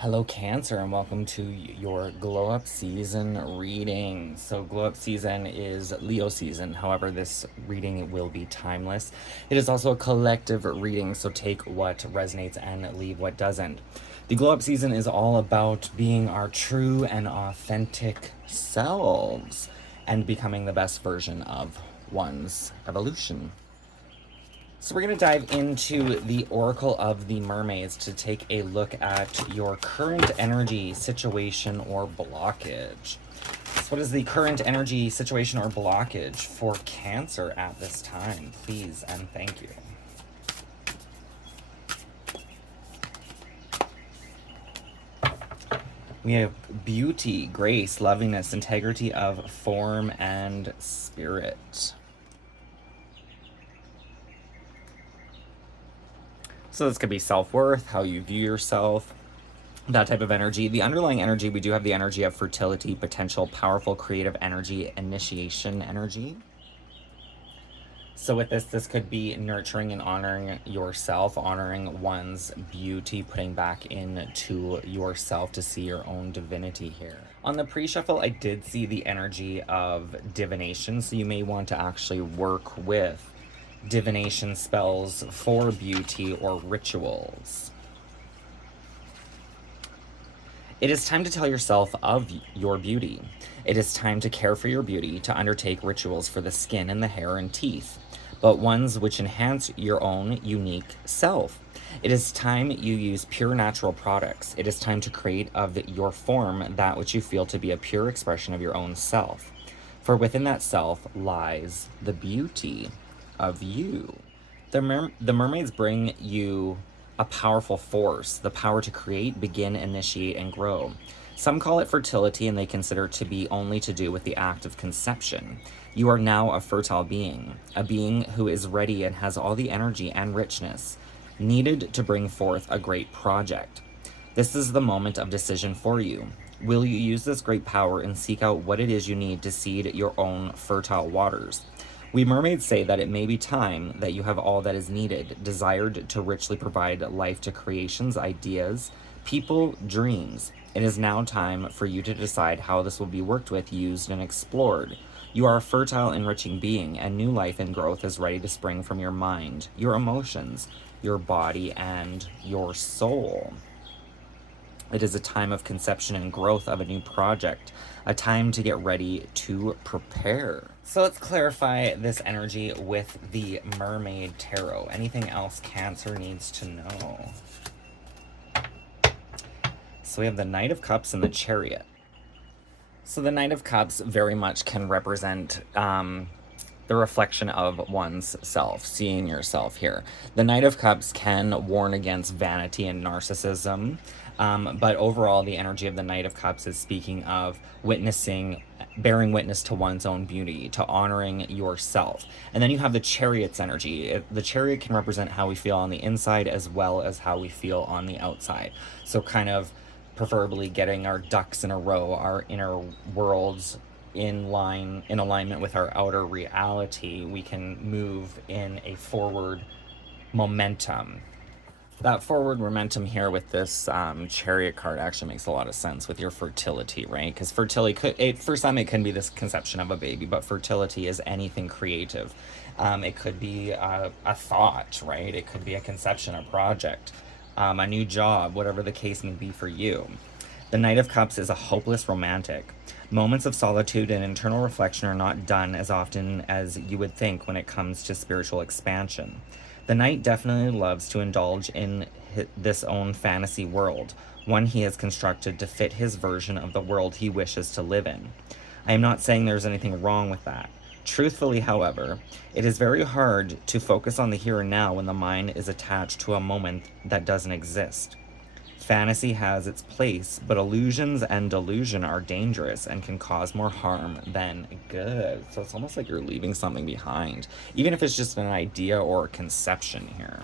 Hello, Cancer, and welcome to your Glow Up Season reading. So, Glow Up Season is Leo season. However, this reading will be timeless. It is also a collective reading, so take what resonates and leave what doesn't. The Glow Up Season is all about being our true and authentic selves and becoming the best version of one's evolution. So we're going to dive into the Oracle of the Mermaids to take a look at your current energy, situation, or blockage. So what is the current energy, situation, or blockage for Cancer at this time? Please and thank you. We have beauty, grace, loveliness, integrity of form and spirit. So this could be self-worth, how you view yourself, that type of energy. The underlying energy, we do have the energy of fertility, potential, powerful, creative energy, initiation energy. So with this could be nurturing and honoring yourself, honoring one's beauty, putting back into yourself to see your own divinity here. On the pre-shuffle, I did see the energy of divination, so you may want to actually work with divination spells for beauty or rituals. It is time to tell yourself of your beauty. It is time to care for your beauty, to undertake rituals for the skin and the hair and teeth, but ones which enhance your own unique self. It is time you use pure natural products. It is time to create of your form that which you feel to be a pure expression of your own self. For within that self lies the beauty of you. The mermaids bring you a powerful force, the power to create, begin, initiate, and grow. Some call it fertility, and they consider it to be only to do with the act of conception. You are now a fertile being, a being who is ready and has all the energy and richness needed to bring forth a great project. This is the moment of decision for you. Will you use this great power and seek out what it is you need to seed your own fertile waters? We mermaids say that it may be time that you have all that is needed, desired to richly provide life to creations, ideas, people, dreams. It is now time for you to decide how this will be worked with, used, and explored. You are a fertile, enriching being, and new life and growth is ready to spring from your mind, your emotions, your body, and your soul. It is a time of conception and growth of a new project, a time to get ready to prepare. So let's clarify this energy with the Mermaid Tarot. Anything else Cancer needs to know? So we have the Knight of Cups and the Chariot. So the Knight of Cups very much can represent the reflection of one's self, seeing yourself here. The Knight of Cups can warn against vanity and narcissism, but overall, the energy of the Knight of Cups is speaking of witnessing, bearing witness to one's own beauty, to honoring yourself. And then you have the Chariot's energy. The Chariot can represent how we feel on the inside as well as how we feel on the outside. So kind of preferably getting our ducks in a row, our inner worlds in alignment with our outer reality, we can move in a forward momentum. That forward momentum here with this Chariot card actually makes a lot of sense with your fertility, right? Because fertility for some it can be this conception of a baby, but fertility is anything creative. It could be a thought, right? It could be a conception, a project, a new job, whatever the case may be for you. The Knight of Cups is a hopeless romantic. Moments of solitude and internal reflection are not done as often as you would think when it comes to spiritual expansion. The Knight definitely loves to indulge in this own fantasy world, one he has constructed to fit his version of the world he wishes to live in. I am not saying there's anything wrong with that. Truthfully, however, it is very hard to focus on the here and now when the mind is attached to a moment that doesn't exist. Fantasy has its place, but illusions and delusion are dangerous and can cause more harm than good. So it's almost like you're leaving something behind, even if it's just an idea or a conception here.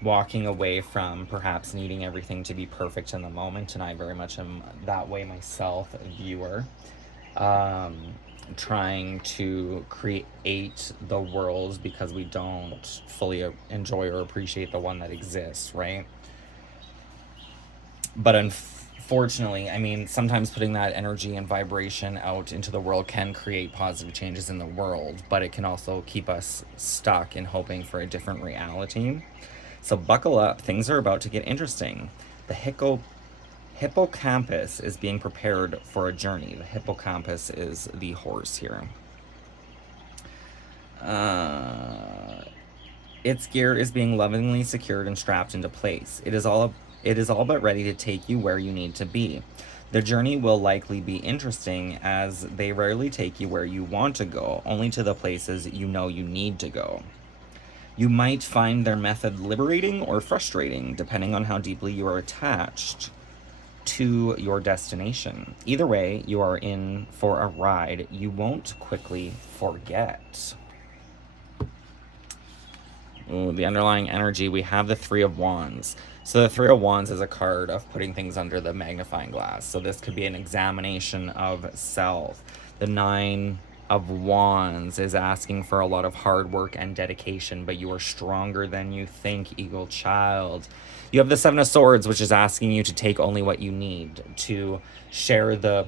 Walking away from perhaps needing everything to be perfect in the moment, and I very much am that way myself, a viewer. trying to create the world because we don't fully enjoy or appreciate the one that exists, right? But unfortunately, I mean, sometimes putting that energy and vibration out into the world can create positive changes in the world, but it can also keep us stuck in hoping for a different reality. So buckle up, things are about to get interesting. The hippocampus is being prepared for a journey. The hippocampus is the horse here. Uh, its gear is being lovingly secured and strapped into place. It is all but ready to take you where you need to be. The journey will likely be interesting as they rarely take you where you want to go, only to the places you know you need to go. You might find their method liberating or frustrating, depending on how deeply you are attached to your destination. Either way, you are in for a ride you won't quickly forget. Ooh, the underlying energy, we have the Three of Wands. So the Three of Wands is a card of putting things under the magnifying glass. So this could be an examination of self. The Nine of Wands is asking for a lot of hard work and dedication, but you are stronger than you think, Eagle Child. You have the Seven of Swords, which is asking you to take only what you need, to share the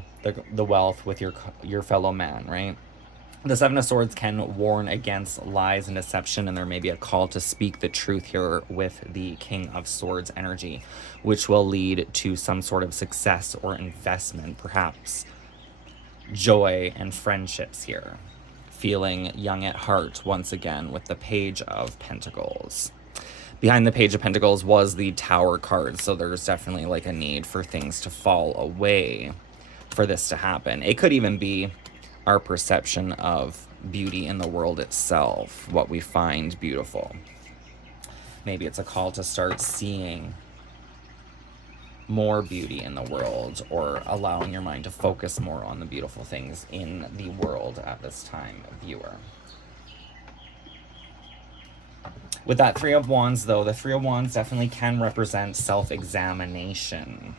wealth with your fellow man, right? The Seven of Swords can warn against lies and deception, and there may be a call to speak the truth here with the King of Swords energy, which will lead to some sort of success or investment, perhaps joy and friendships here. Feeling young at heart once again with the Page of Pentacles. Behind the Page of Pentacles was the Tower card, so there's definitely like a need for things to fall away for this to happen. It could even be our perception of beauty in the world itself, what we find beautiful. Maybe it's a call to start seeing more beauty in the world, or allowing your mind to focus more on the beautiful things in the world at this time, viewer. With that Three of Wands, though, the Three of Wands definitely can represent self-examination.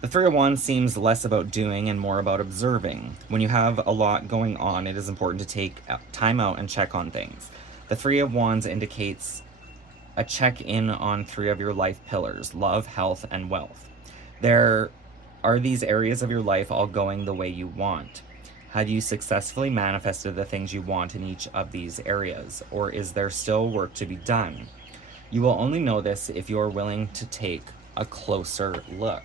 The Three of Wands seems less about doing and more about observing. When you have a lot going on, it is important to take time out and check on things. The Three of Wands indicates a check-in on three of your life pillars: love, health, and wealth. There are these areas of your life all going the way you want. Have you successfully manifested the things you want in each of these areas, or is there still work to be done? You will only know this if you are willing to take a closer look.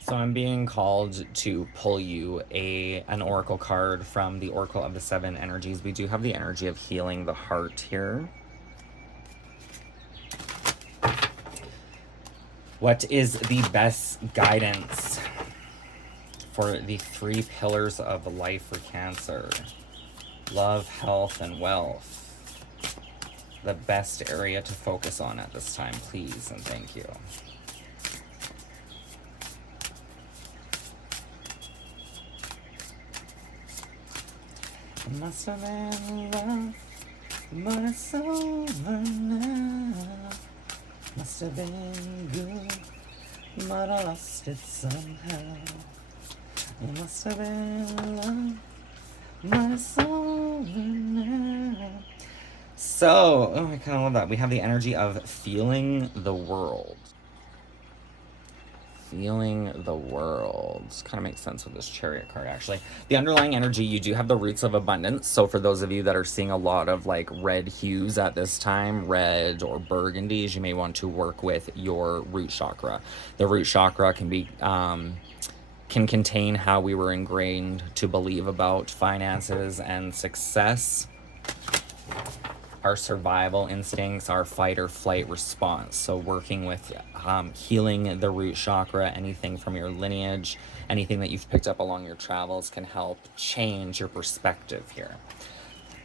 So I'm being called to pull you an oracle card from the Oracle of the Seven Energies. We do have the energy of healing the heart here. What is the best guidance for the three pillars of life for Cancer? Love, health, and wealth. The best area to focus on at this time, please, and thank you. It must have been love, but it's over now. Must have been good, but I lost it somehow. It must have been love, but it's over now. So, oh, I kind of love that. We have the energy of feeling the world. Feeling the world. Kind of makes sense with this Chariot card, actually. The underlying energy, you do have the roots of abundance. So for those of you that are seeing a lot of like red hues at this time, red or burgundies, you may want to work with your root chakra. The root chakra can be can contain how we were ingrained to believe about finances and success, our survival instincts, our fight or flight response. So working with healing the root chakra, anything from your lineage, anything that you've picked up along your travels can help change your perspective here.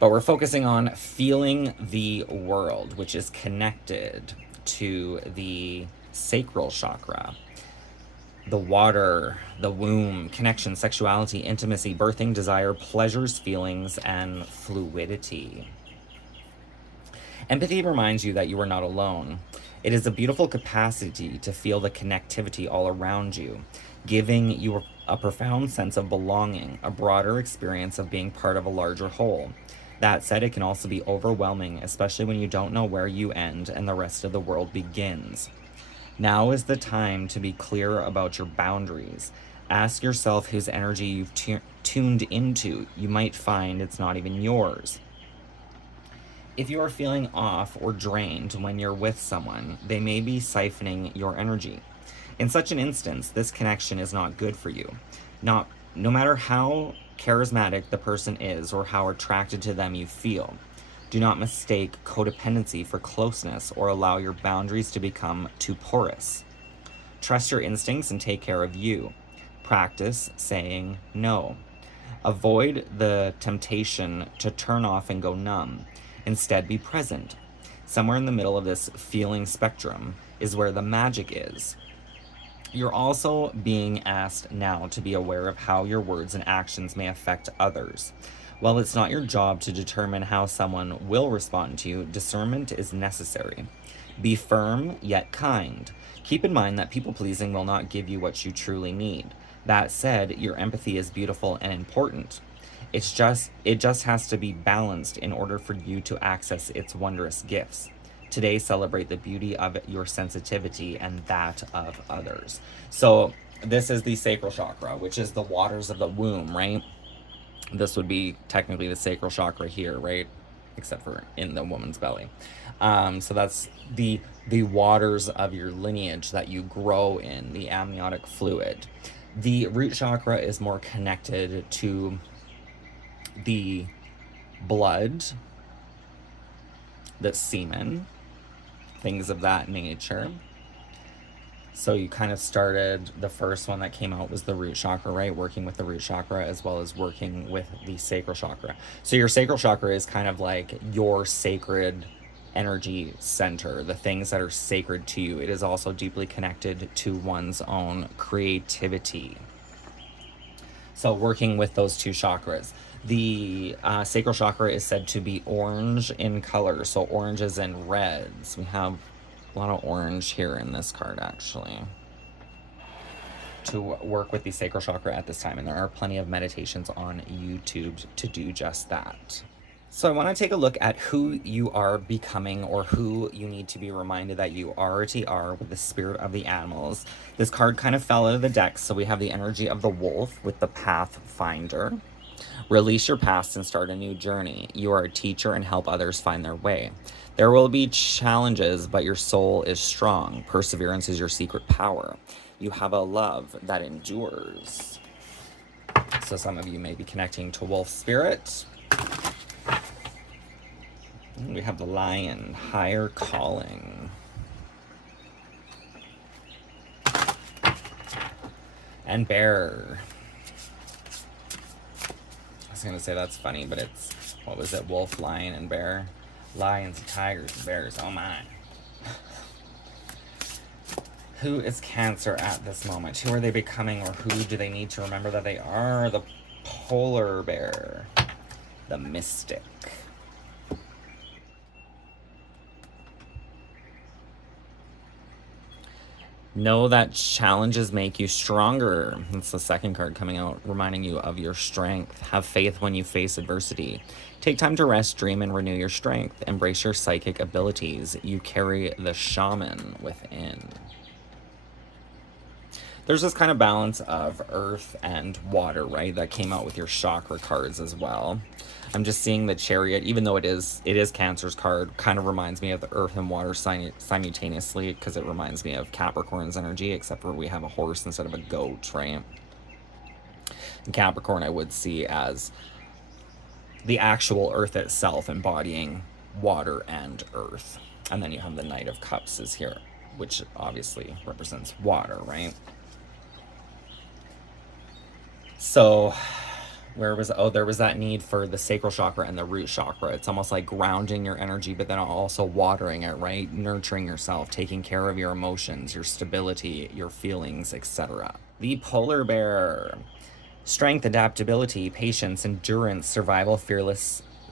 But we're focusing on feeling the world, which is connected to the sacral chakra. The water, the womb, connection, sexuality, intimacy, birthing, desire, pleasures, feelings, and fluidity. Empathy reminds you that you are not alone. It is a beautiful capacity to feel the connectivity all around you, giving you a profound sense of belonging, a broader experience of being part of a larger whole. That said, it can also be overwhelming, especially when you don't know where you end and the rest of the world begins. Now is the time to be clear about your boundaries. Ask yourself whose energy you've tuned into. You might find it's not even yours. If you are feeling off or drained when you're with someone, they may be siphoning your energy. In such an instance, this connection is not good for you. No matter how charismatic the person is or how attracted to them you feel. Do not mistake codependency for closeness or allow your boundaries to become too porous. Trust your instincts and take care of you. Practice saying no. Avoid the temptation to turn off and go numb. Instead, be present. Somewhere in the middle of this feeling spectrum is where the magic is. You're also being asked now to be aware of how your words and actions may affect others. While it's not your job to determine how someone will respond to you, discernment is necessary. Be firm yet kind. Keep in mind that people pleasing will not give you what you truly need. That said, your empathy is beautiful and important. It just has to be balanced in order for you to access its wondrous gifts. Today, celebrate the beauty of your sensitivity and that of others. So, this is the sacral chakra, which is the waters of the womb, right? This would be technically the sacral chakra here, right? Except for in the woman's belly. So that's the waters of your lineage that you grow in, the amniotic fluid. The root chakra is more connected to the blood, the semen, things of that nature. So you kind of started, the first one that came out was the root chakra, right? Working with the root chakra as well as working with the sacral chakra. So your sacral chakra is kind of like your sacred energy center, the things that are sacred to you. It is also deeply connected to one's own creativity. So working with those two chakras. The sacral chakra is said to be orange in color, so oranges and reds. We have a lot of orange here in this card, actually, to work with the sacral chakra at this time, and there are plenty of meditations on YouTube to do just that. So I want to take a look at who you are becoming, or who you need to be reminded that you already are, with the spirit of the animals. This card kind of fell out of the deck, so we have the energy of the wolf with the Pathfinder. Release your past and start a new journey. You are a teacher and help others find their way. There will be challenges, but your soul is strong. Perseverance is your secret power. You have a love that endures. So some of you may be connecting to wolf spirit. We have the lion, higher calling. And bear. I was going to say that's funny, but it's, what was it? Wolf, lion, and bear. Lions, tigers, bears. Oh my. Who is Cancer at this moment? Who are they becoming, or who do they need to remember that they are? The polar bear. The mystic. Know that challenges make you stronger. That's the second card coming out, reminding you of your strength. Have faith when you face adversity. Take time to rest, dream, and renew your strength. Embrace your psychic abilities. You carry the shaman within. There's this kind of balance of earth and water, right? That came out with your chakra cards as well. I'm just seeing the Chariot, even though it is Cancer's card, kind of reminds me of the earth and water simultaneously, because it reminds me of Capricorn's energy, except for we have a horse instead of a goat, right? And Capricorn I would see as the actual earth itself, embodying water and earth. And then you have the Knight of Cups is here, which obviously represents water, right? So there was that need for the sacral chakra and the root chakra. It's almost like grounding your energy, but then also watering it, right? Nurturing yourself, taking care of your emotions, your stability, your feelings, etc. The polar bear. Strength, adaptability, patience, endurance, survival,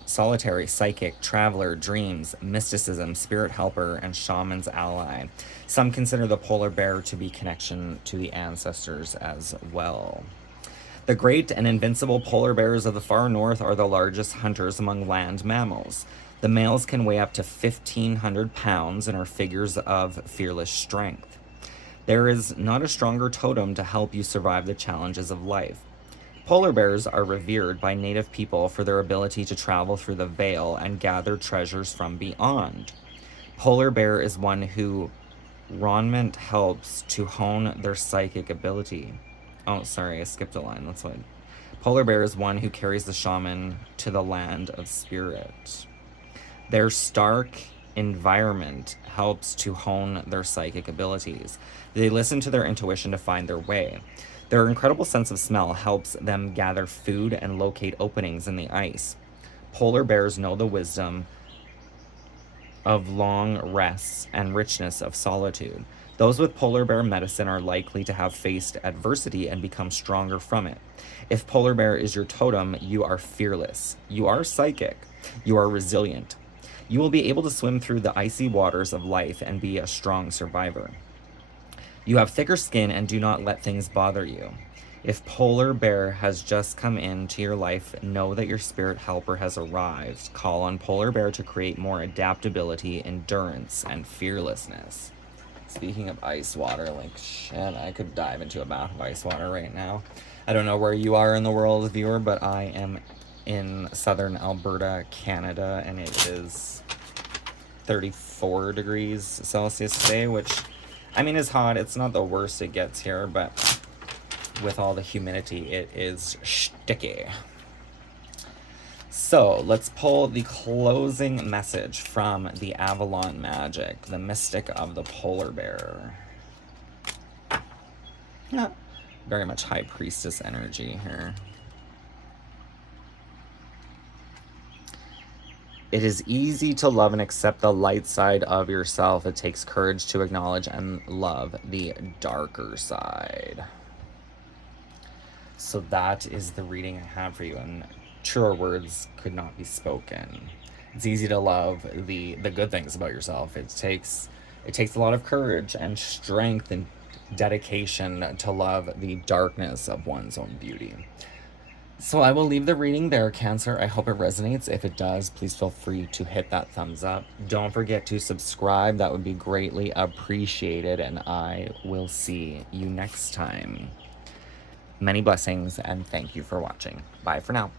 solitary, psychic, traveler, dreams, mysticism, spirit helper, and shaman's ally. Some consider the polar bear to be connection to the ancestors as well. The great and invincible polar bears of the far north are the largest hunters among land mammals. The males can weigh up to 1,500 pounds and are figures of fearless strength. There is not a stronger totem to help you survive the challenges of life. Polar bears are revered by native people for their ability to travel through the veil and gather treasures from beyond. Polar bear is one who Ronment helps to hone their psychic ability. Oh, sorry, I skipped a line. That's what. Polar bear is one who carries the shaman to the land of spirit. Their stark environment helps to hone their psychic abilities. They listen to their intuition to find their way. Their incredible sense of smell helps them gather food and locate openings in the ice. Polar bears know the wisdom of long rests and richness of solitude. Those with polar bear medicine are likely to have faced adversity and become stronger from it. If polar bear is your totem, you are fearless. You are psychic. You are resilient. You will be able to swim through the icy waters of life and be a strong survivor. You have thicker skin and do not let things bother you. If polar bear has just come into your life, know that your spirit helper has arrived. Call on polar bear to create more adaptability, endurance, and fearlessness. Speaking of ice water, like shit, I could dive into a bath of ice water right now. I don't know where you are in the world, viewer, but I am in southern Alberta, Canada, and it is 34 degrees Celsius today, which, I mean, is hot. It's not the worst it gets here, but with all the humidity, it is sticky. So let's pull the closing message from the Avalon Magic, the mystic of the polar bear. Yeah, very much high priestess energy here. It is easy to love and accept the light side of yourself. It takes courage to acknowledge and love the darker side. So that is the reading I have for you, and truer words could not be spoken. It's easy to love the good things about yourself. It takes a lot of courage and strength and dedication to love the darkness of one's own beauty. So I will leave the reading there, Cancer. I hope it resonates. If it does, please feel free to hit that thumbs up. Don't forget to subscribe. That would be greatly appreciated, and I will see you next time. Many blessings, and thank you for watching. Bye for now.